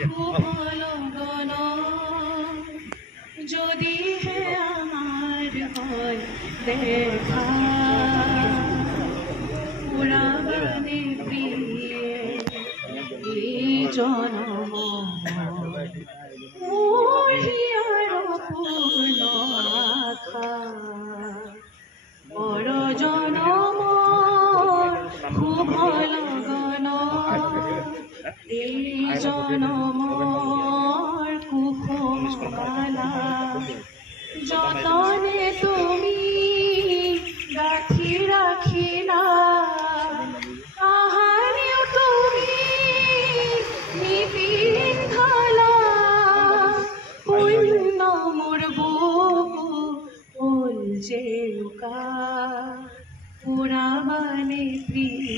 কুফলগন যদিহে আমাৰ হয় দেখা পুৰাবানে প্ৰিয়ে এই জনম মোৰ হিয়াৰ পূৰ্ণ আশা বৰ জনমৰ শুভ লগন এই জনমৰ কুসুম মালা যতনে তুমি গাঁঠি ৰাখিলা আহানিও তুমি নিপিন্ধালা পুণ্য মোৰ বুকু হ'ল জেউকা পুৰাবানে প্ৰিয়